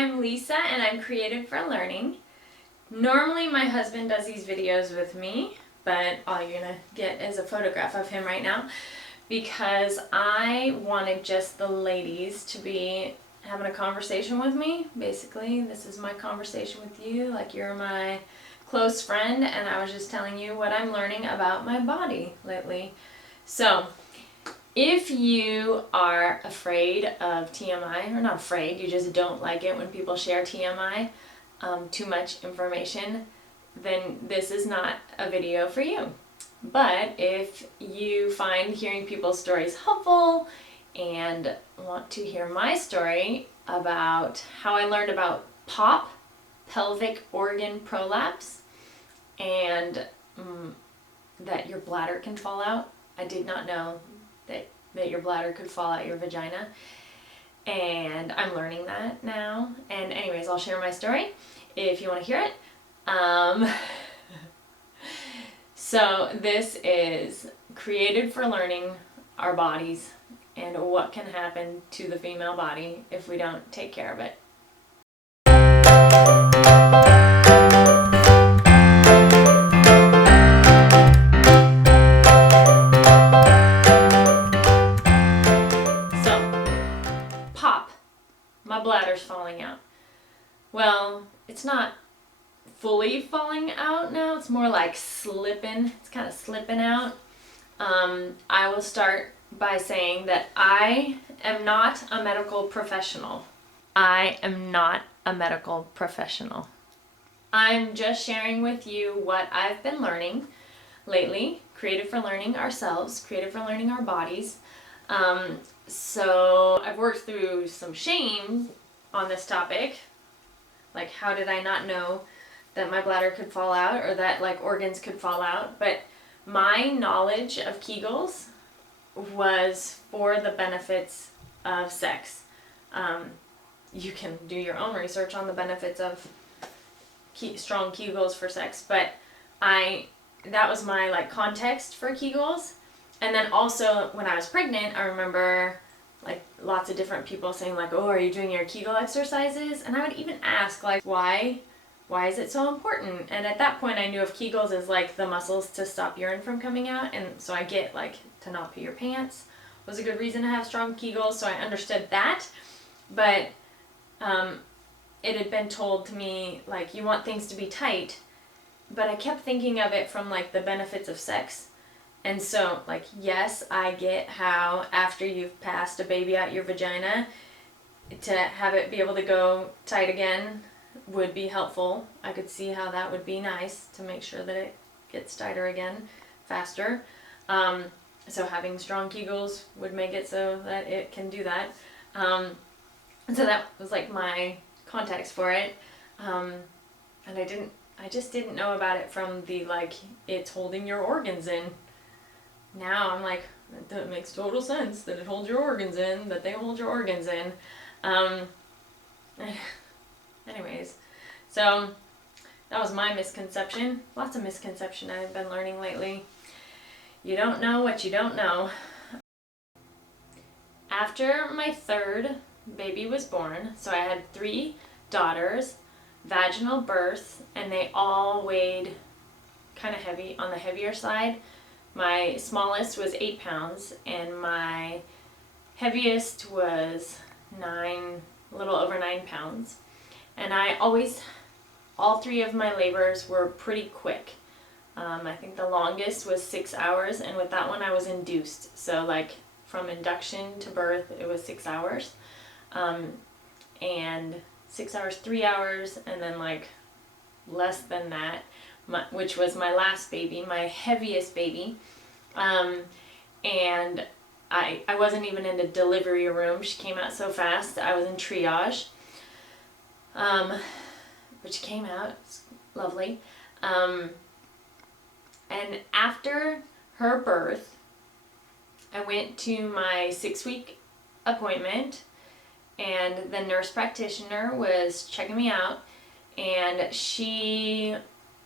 I'm Lisa and I'm Creative for Learning. Normally my husband does these videos with me, but all you're gonna get is a photograph of him right now because I wanted just the ladies to be having a conversation with me. Basically, this is my conversation with you, like you're my close friend, and I was just telling you what I'm learning about my body lately. So, if you are afraid of TMI, or not afraid, you just don't like it when people share TMI, too much information, then this is not a video for you. But if you find hearing people's stories helpful and want to hear my story about how I learned about POP, Pelvic Organ Prolapse, and that your bladder can fall out. I did not know that your bladder could fall out your vagina, and I'm learning that now. And anyways, I'll share my story if you want to hear it. So this is created for learning our bodies and what can happen to the female body if we don't take care of it. My bladder's falling out. Well, it's not fully falling out now. It's more like slipping. It's kind of slipping out. I will start by saying that I am not a medical professional. I am not a medical professional. I'm just sharing with you what I've been learning lately. Creative for learning ourselves, creative for learning our bodies. So I've worked through some shame on this topic, like how did I not know that my bladder could fall out or that like organs could fall out, but my knowledge of Kegels was for the benefits of sex. You can do your own research on the benefits of strong Kegels for sex, but that was my like context for Kegels. And then also when I was pregnant, I remember like lots of different people saying like, oh, are you doing your Kegel exercises? And I would even ask like, why is it so important? And at that point I knew of Kegels as like the muscles to stop urine from coming out. And so I get like to not pee your pants was a good reason to have strong Kegels. So I understood that. But it had been told to me like, you want things to be tight. But I kept thinking of it from like the benefits of sex. And so, like, yes, I get how after you've passed a baby out your vagina, to have it be able to go tight again would be helpful. I could see how that would be nice to make sure that it gets tighter again faster. So having strong Kegels would make it so that it can do that. So that was like my context for it. And I just didn't know about it from the like, it's holding your organs in. Now I'm like, that makes total sense that it holds your organs in, that they hold your organs in. Anyways, so that was my misconception. Lots of misconception I've been learning lately. You don't know what you don't know. After my third baby was born, so I had 3 daughters, vaginal birth, and they all weighed kind of heavy, on the heavier side. My smallest was 8 pounds and my heaviest was a little over 9 pounds. And all 3 of my labors were pretty quick. I think the longest was 6 hours, and with that one I was induced. So like from induction to birth it was 6 hours. And 6 hours, 3 hours, and then like less than that, which was my last baby, my heaviest baby. And I wasn't even in the delivery room. She came out so fast. I was in triage. But she came out. It's lovely. And after her birth, I went to my 6-week appointment, and the nurse practitioner was checking me out, and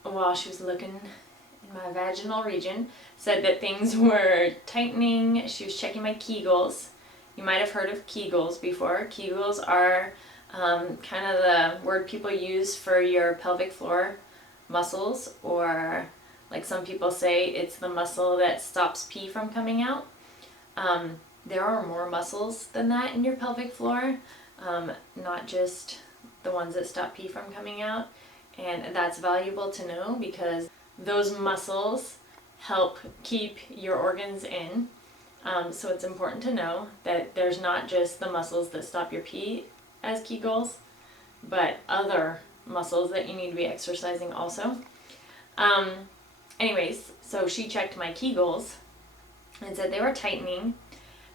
while she was looking in my vaginal region, said that things were tightening. She was checking my Kegels. You might have heard of Kegels before. Kegels are kind of the word people use for your pelvic floor muscles, or like some people say it's the muscle that stops pee from coming out. There are more muscles than that in your pelvic floor, not just the ones that stop pee from coming out. And that's valuable to know because those muscles help keep your organs in. So it's important to know that there's not just the muscles that stop your pee as Kegels, but other muscles that you need to be exercising also. Anyways, so she checked my Kegels and said they were tightening.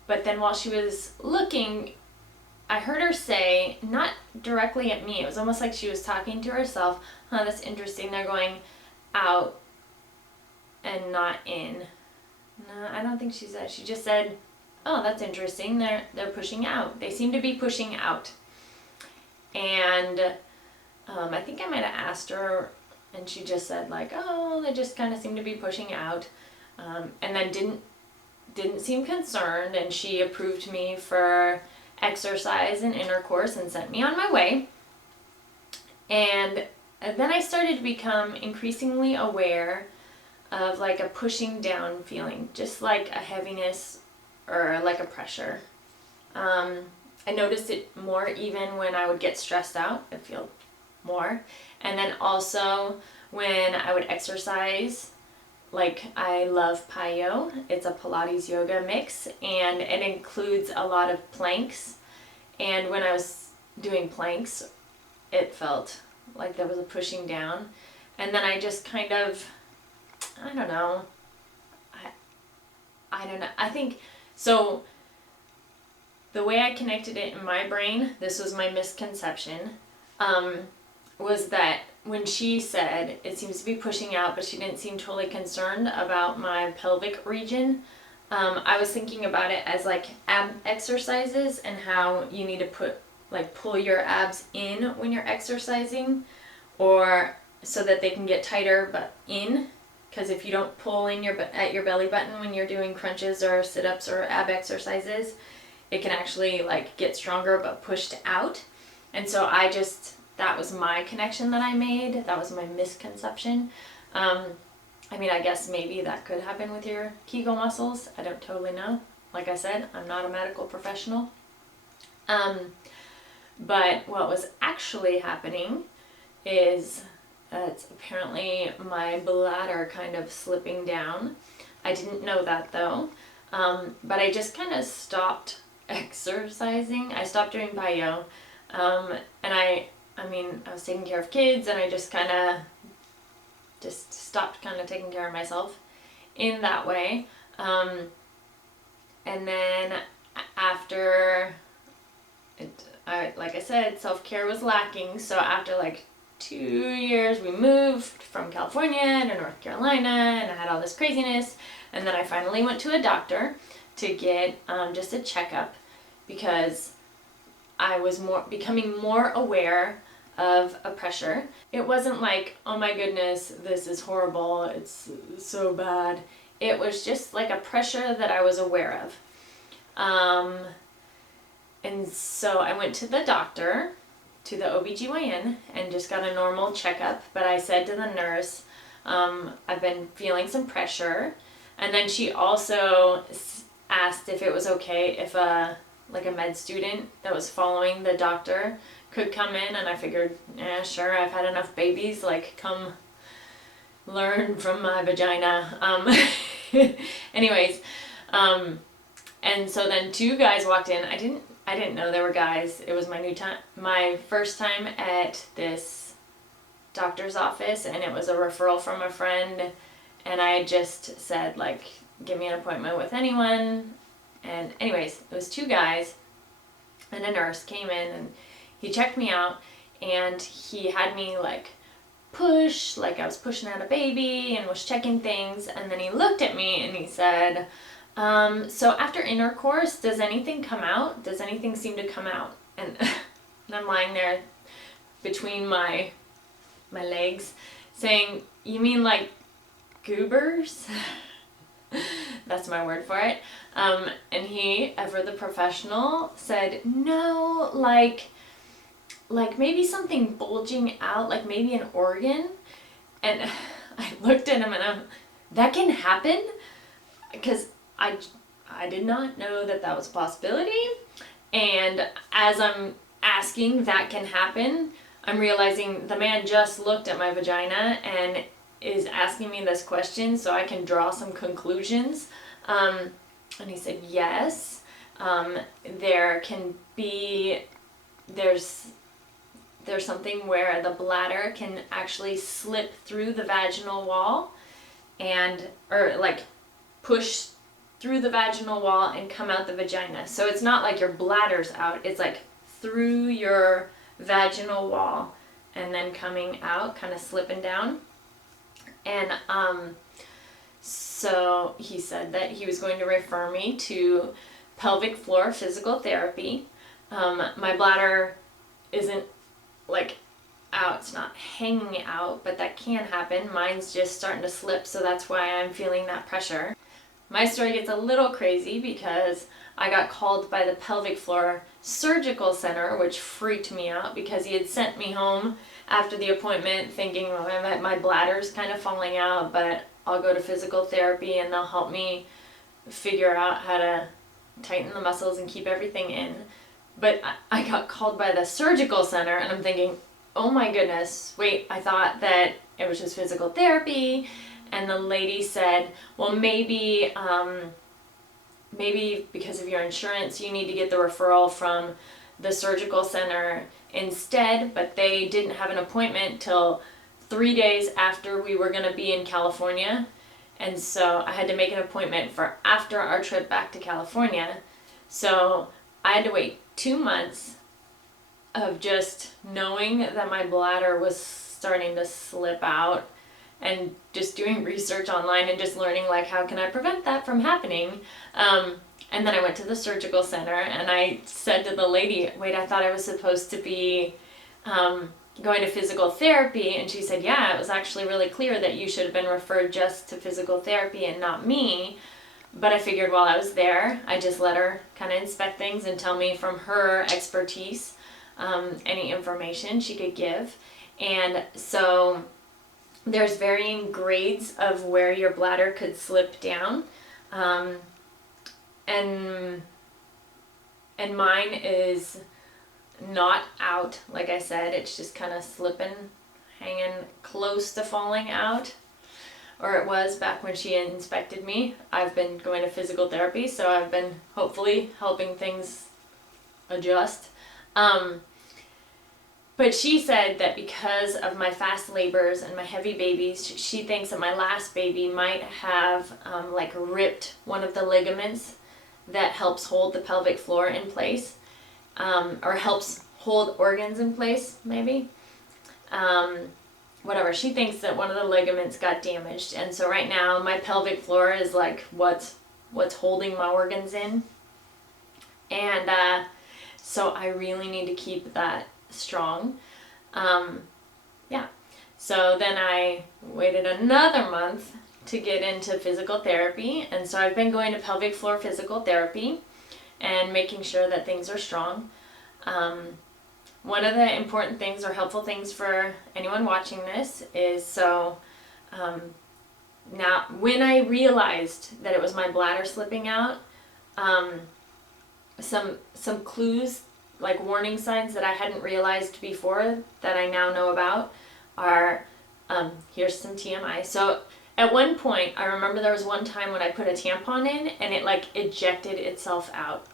But then while she was looking, I heard her say, not directly at me, it was almost like she was talking to herself, "Huh, that's interesting, they're going out and not in." No, I don't think she said. She just said, "Oh, that's interesting, they're pushing out. They seem to be pushing out." And I think I might have asked her, and she just said like, "Oh, they just kind of seem to be pushing out," and then didn't seem concerned, and she approved me for exercise and intercourse and sent me on my way. And then I started to become increasingly aware of like a pushing down feeling, just like a heaviness or like a pressure. I noticed it more even when I would get stressed out. I'd feel more. And then also when I would exercise, like I love Payo. It's a Pilates yoga mix, and it includes a lot of planks. And when I was doing planks, it felt like there was a pushing down. And then I just kind of, I don't know. I don't know. I think, so the way I connected it in my brain, this was my misconception, was that when she said it seems to be pushing out, but she didn't seem totally concerned about my pelvic region, I was thinking about it as like ab exercises and how you need to pull your abs in when you're exercising, or so that they can get tighter but in. Because if you don't pull in at your belly button when you're doing crunches or sit-ups or ab exercises, it can actually like get stronger but pushed out. And so that was my connection that I made. That was my misconception. I mean, I guess maybe that could happen with your Kegel muscles. I don't totally know. Like I said, I'm not a medical professional. But what was actually happening is it's apparently my bladder kind of slipping down. I didn't know that though. But I just kind of stopped exercising. I stopped doing Payo. And I was taking care of kids, and I just kind of stopped kind of taking care of myself in that way. And then after, like I said, self-care was lacking. So after like 2 years, we moved from California to North Carolina, and I had all this craziness. And then I finally went to a doctor to get just a checkup, because I was becoming more aware of a pressure. It wasn't like, oh my goodness, this is horrible, it's so bad. It was just like a pressure that I was aware of. And so I went to the doctor, to the OBGYN, and just got a normal checkup. But I said to the nurse, I've been feeling some pressure. And then she also asked if it was okay if a med student that was following the doctor could come in, and I figured, yeah, sure, I've had enough babies, like, come learn from my vagina. Anyways, and so then 2 guys walked in. I didn't know they were guys. It was my first time at this doctor's office, and it was a referral from a friend, and I just said, like, give me an appointment with anyone. And anyways, it was 2 guys, and a nurse came in, and he checked me out, and he had me like push, like I was pushing out a baby, and was checking things. And then he looked at me and he said, so after intercourse, does anything come out? Does anything seem to come out? And, and I'm lying there between my legs saying, you mean like goobers? That's my word for it. And he, ever the professional, said, no, like, like maybe something bulging out, like maybe an organ. And I looked at him and that can happen? Because I did not know that that was a possibility. And as I'm asking that can happen, I'm realizing the man just looked at my vagina and is asking me this question so I can draw some conclusions. And he said, yes, there can be, there's something where the bladder can actually slip through the vaginal wall or like push through the vaginal wall and come out the vagina. So it's not like your bladder's out, it's like through your vaginal wall and then coming out, kind of slipping down. And so he said that he was going to refer me to pelvic floor physical therapy. My bladder isn't like out, it's not hanging out, but that can happen. Mine's just starting to slip, so that's why I'm feeling that pressure. My story gets a little crazy because I got called by the pelvic floor surgical center, which freaked me out because he had sent me home after the appointment thinking, well, my bladder's kind of falling out, but I'll go to physical therapy and they'll help me figure out how to tighten the muscles and keep everything in. But I got called by the surgical center and I'm thinking, oh my goodness, wait, I thought that it was just physical therapy. And the lady said, well, maybe because of your insurance, you need to get the referral from the surgical center instead, but they didn't have an appointment till 3 days after we were going to be in California. And so I had to make an appointment for after our trip back to California. So I had to wait 2 months of just knowing that my bladder was starting to slip out and just doing research online and just learning like how can I prevent that from happening. And then I went to the surgical center and I said to the lady, wait, I thought I was supposed to be going to physical therapy. And she said, yeah, it was actually really clear that you should have been referred just to physical therapy and not me. But I figured while I was there, I just let her kind of inspect things and tell me from her expertise any information she could give. And so there's varying grades of where your bladder could slip down. And mine is not out, like I said, it's just kind of slipping, hanging close to falling out. Or it was back when she inspected me. I've been going to physical therapy, so I've been hopefully helping things adjust. But she said that because of my fast labors and my heavy babies, she thinks that my last baby might have like ripped one of the ligaments that helps hold the pelvic floor in place, or helps hold organs in place, maybe. Whatever, she thinks that one of the ligaments got damaged, and so right now my pelvic floor is like what's holding my organs in, and so I really need to keep that strong. Yeah, so then I waited another month to get into physical therapy, and so I've been going to pelvic floor physical therapy and making sure that things are strong. One of the important things or helpful things for anyone watching this is now when I realized that it was my bladder slipping out, some clues, like warning signs that I hadn't realized before that I now know about are, here's some TMI. So at one point, I remember there was one time when I put a tampon in and it like ejected itself out.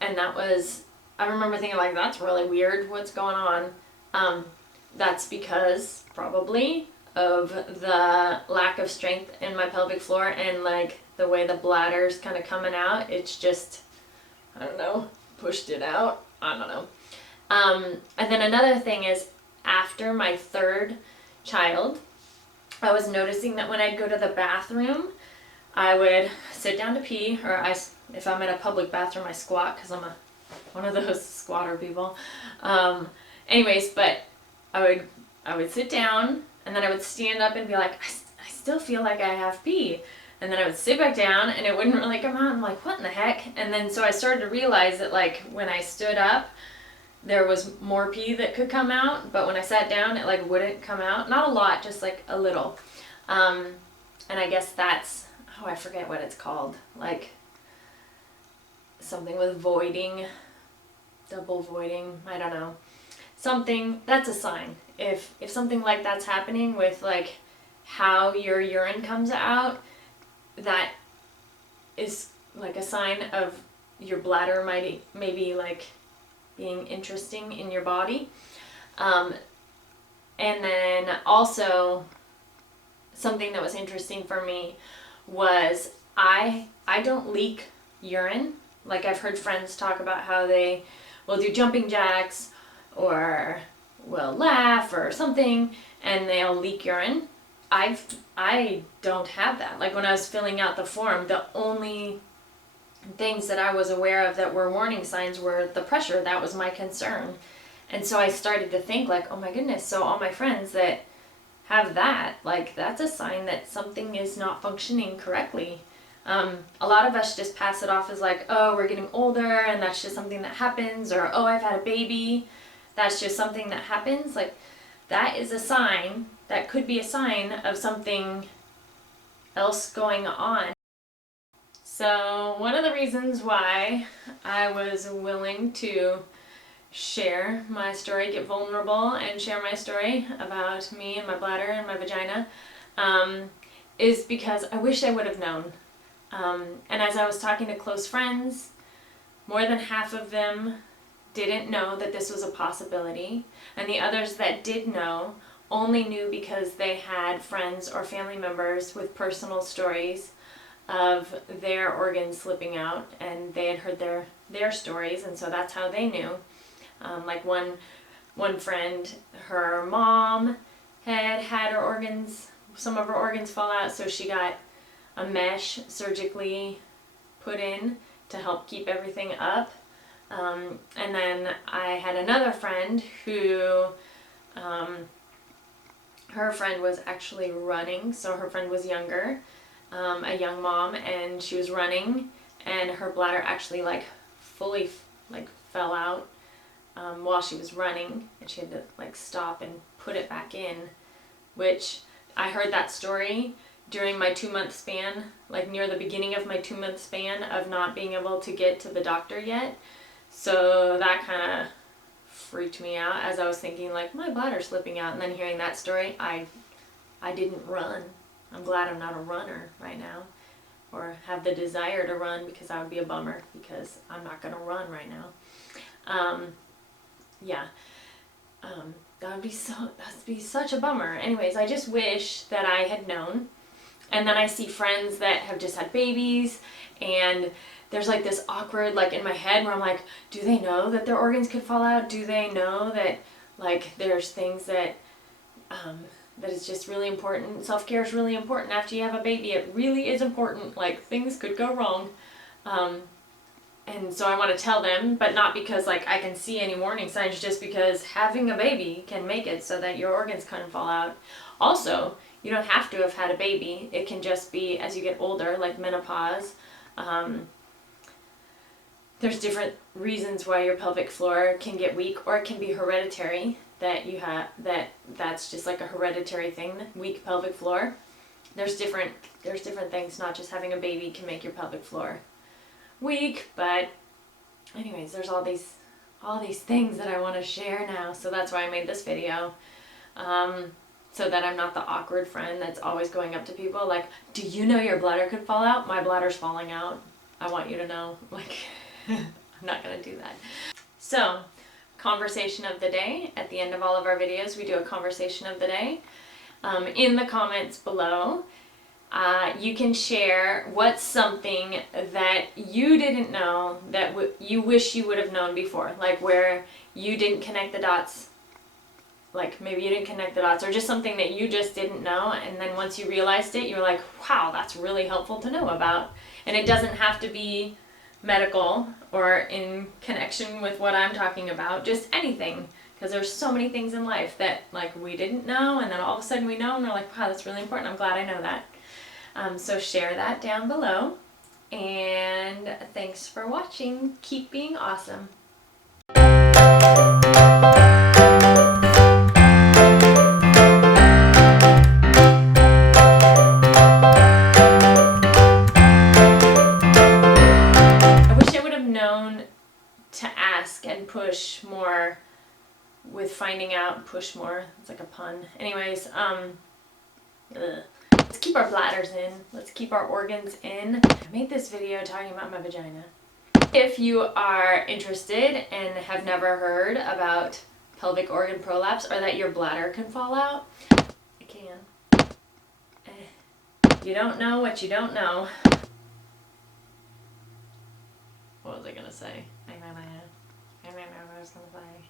And that was, I remember thinking like, that's really weird, what's going on? That's because probably of the lack of strength in my pelvic floor and like the way the bladder's kind of coming out. It's just, I don't know, pushed it out. I don't know. And then another thing is after my third child, I was noticing that when I'd go to the bathroom, I would sit down to pee, or if I'm in a public bathroom, I squat because I'm one of those squatter people. Anyways, but I would sit down and then I would stand up and be like, I still feel like I have pee. And then I would sit back down and it wouldn't really come out. I'm like, what in the heck? And then so I started to realize that like when I stood up, there was more pee that could come out, but when I sat down, it like wouldn't come out. Not a lot, just like a little. And I guess that's, oh, I forget what it's called. Like something with voiding, double voiding, I don't know. Something, that's a sign. If something like that's happening with like how your urine comes out, that is like a sign of your bladder maybe like being interesting in your body. And then also something that was interesting for me was I don't leak urine. Like I've heard friends talk about how they will do jumping jacks or will laugh or something and they'll leak urine. I don't have that. Like when I was filling out the form, the only things that I was aware of that were warning signs were the pressure. That was my concern. And so I started to think like, oh my goodness, so all my friends that have that, like that's a sign that something is not functioning correctly. A lot of us just pass it off as like, oh, we're getting older and that's just something that happens, or oh, I've had a baby, that's just something that happens. Like that is a sign, that could be a sign of something else going on. So one of the reasons why I was willing to share my story, get vulnerable and share my story about me and my bladder and my vagina, is because I wish I would have known. And as I was talking to close friends, more than half of them didn't know that this was a possibility, and the others that did know only knew because they had friends or family members with personal stories of their organs slipping out, and they had heard their stories, and so that's how they knew. Like one friend, her mom had her organs, some of her organs fall out, so she got a mesh surgically put in to help keep everything up. And then I had another friend who, her friend was actually running, so her friend was younger, a young mom, and she was running, and her bladder actually like fully like fell out while she was running, and she had to like stop and put it back in, which I heard that story during my 2-month span, like near the beginning of my 2-month span of not being able to get to the doctor yet. So that kind of freaked me out as I was thinking like my bladder's slipping out, and then hearing that story, I didn't run. I'm glad I'm not a runner right now, or have the desire to run, because that would be a bummer, because I'm not going to run right now. That'd be such a bummer. Anyways, I just wish that I had known. And then I see friends that have just had babies, and there's like this awkward, like in my head where I'm like, do they know that their organs could fall out? Do they know that like there's things that that is just really important? Self-care is really important after you have a baby. It really is important. Like things could go wrong. And so I want to tell them, but not because like I can see any warning signs, just because having a baby can make it so that your organs can fall out. Also, you don't have to have had a baby. It can just be as you get older, like menopause. There's different reasons why your pelvic floor can get weak, or it can be hereditary, that you have that's just like a hereditary thing, weak pelvic floor. There's different things, not just having a baby can make your pelvic floor weak, but anyways, there's all these things that I want to share now, so that's why I made this video. So that I'm not the awkward friend that's always going up to people like, do you know your bladder could fall out? My bladder's falling out. I want you to know. Like, I'm not going to do that. So, conversation of the day. At the end of all of our videos, we do a conversation of the day. In the comments below, you can share what's something that you didn't know that you wish you would have known before. Like where you didn't connect the dots. Like maybe you didn't connect the dots, or just something that you just didn't know, and then once you realized it, you're like, wow, that's really helpful to know about. And it doesn't have to be medical or in connection with what I'm talking about, just anything, because there's so many things in life that like we didn't know, and then all of a sudden we know, and we're like, wow, that's really important. I'm glad I know that. So share that down below, and thanks for watching. Keep being awesome. I wish I would have known to ask and push more with finding out. Push more. It's like a pun. Anyways, let's keep our bladders in. Let's keep our organs in. I made this video talking about my vagina. If you are interested and have never heard about pelvic organ prolapse or that your bladder can fall out, it can. You don't know what you don't know. What was I gonna say? I don't know what I was gonna say.